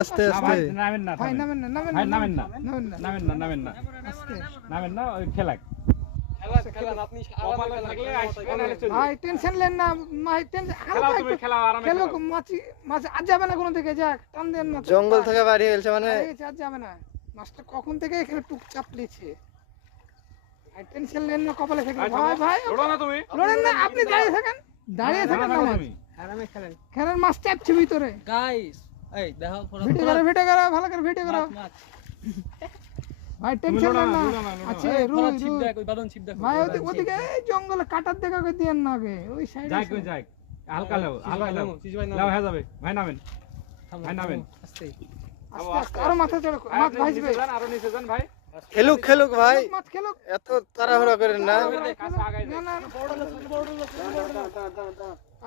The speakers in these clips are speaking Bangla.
আস্তে আস্তে নামেন না ভাই নামেন না নামেন ভাই না নামেন না নামেন না নামেন না নামেন না আস্তে নামেন না ওই খেলাক আপনি কপালে থাকলে আসবে নাহলে চলে ভাই টেনশন নেন না ভাই টেনশন খেলাও তুমি খেলাও আরামে খেলো খেলাও। মাছি মাছ আজ যাবে না কোনো থেকে যাক টান দেন না জঙ্গল থেকে বাড়ি হয়েছে মানে আজ যাবে না মাছটা কখন থেকে এখানে টুক চাপ লিছে ভাই টেনশন নেন না কপালে থেকে ভাই ভাই ওড়ো না তুমি লড়েন না আপনি দাঁড়িয়ে থাকেন দাঁড়িয়ে থাকেন না মাছ তুমি আরামে খেলেন খেলার মাছ চাপছে ভিতরে গাইস এই দেখো ভিডিও করো ভালো করে ভিডিও করো ভাই টেনশন নেন না আছে রুই ছিপ রুই দেখ ওই বাদন ছিপ দেখ ভাই ওদিকে এই জঙ্গলে কাটার দেখা করে দিয়েন না আগে ওই সাইডে যাই কই যাই হালকা লাও হালকা লাও লাও হয়ে যাবে ভাই নামেন ভাই নামেন আস্তে আস্তে আস্তে আরো মাথা চড়ো মাছ ভাসবে আরো নিচে যান ভাই খেলুক খেলুক ভাই মাছ খেলো এত তাড়াহুড়া করেন না কাছে আগাই না না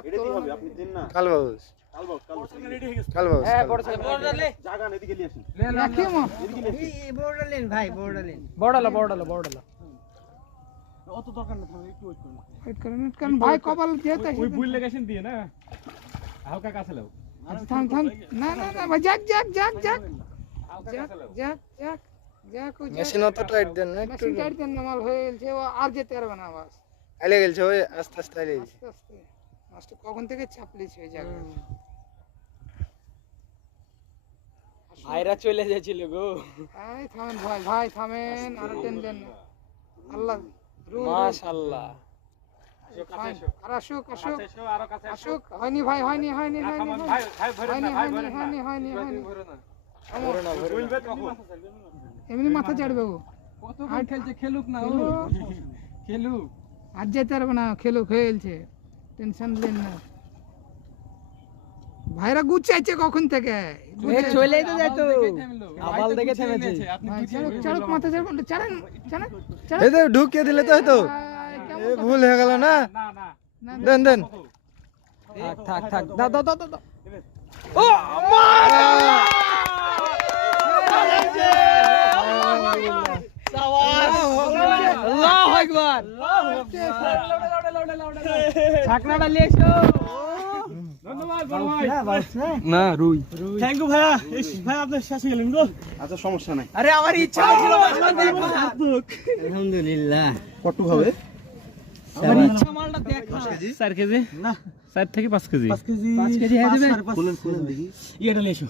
এটাই হবে আপনি দেন না কালবাবু কালবাবু রাখি মা বড়ালা অত দরকার না থামে একটু ওয়েট করুন ওয়েট করেন ভাই কপাল যেতে ওই বুইল লেগেছেন দিয়ে না হালকা কাছে লাও থাম থাম না না না ভাই যাক যাক যাক যাক হালকা যাক কাছে লাও যাক যাক যাক ওই মেশিন অত টাইট দেন না একটু মেশিন টাইট দেন না মাল হয়ে গেছে ও আর যেতে পারবে না বাস আইলে গেলছে ওই আস্তে আস্তে আইলে গেছে আস্তে আস্তে মাছটা কখন থেকে চাপলিছে ওই জায়গায় ভাইরা চলে যাচ্ছিল গো ভাই থামেন ভাই ভাই থামেন আর টেনশন না আল্লাহ মাশাআল্লাহ আর আসুক আসুক এসো আরো কাছে এসো আসুক হয়নি ভাই হয়নি হয়নি হয়নি থামান ভাই ভাই ভরেন না ভাই ভরেন না হয়নি হয়নি হয়নি বুইলবে তখন এমনি মাথা চড়বে ও কতক্ষণ খেলছে খেলুক না ও খেলুক আর যেতে পারবে না খেলুক খেলছে টেনশন নেন না ভাইরা গুছাইছে কখন থেকে চলেই তো যেত আবাল দেখে থেমেছে আপনি ভাই চড়ুক চড়ুক মাথা চড়ুক চড়েন চড়েন এই তো ঢুকিয়ে দিলে তো হয়তো এ ভুল হয়ে গেল না না না দেন দেন থাক থাক দাও দাও দাও দাও আল্লাহু আকবার ছাকনাটা নিয়ে এসো ধন্যবাদ বড় ভাই না রুই থ্যাংক ইউ ভাইয়া ভাই আপনি শেষ হয়ে গেলেন গো আচ্ছা সমস্যা নাই আরে আমার ইচ্ছা ছিল মাছটা দেখা আলহামদুলিল্লাহ কত হবে আমার ইচ্ছা মালটা দেখা 4 কেজি না 4 থেকে 5 কেজি 5 কেজি 5 কেজি হয়ে যাবে খুলেন খুলেন দেখি ইয়েটা নিয়ে এসো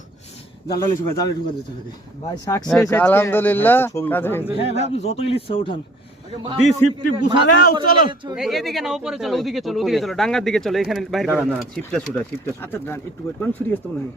জালটা নিয়ে এসো ভাই জালে ঢুকা দিতে হবে ভাই সাকসেস আলহামদুলিল্লাহ কাজ হ্যাঁ হয়েছে ভাই আপনি যত ইচ্ছা উঠান দি সিফটি বুঝালে চলো এদিকে না উপরে চলো ওদিকে চলো ডাঙ্গার দিকে চলো এখানে বাইরে দাঁড়ান দাঁড়ান ছিপটা ছুটা আচ্ছা দাঁড়ান একটু ওয়েট করুন ছুটি আসতে মনে হয়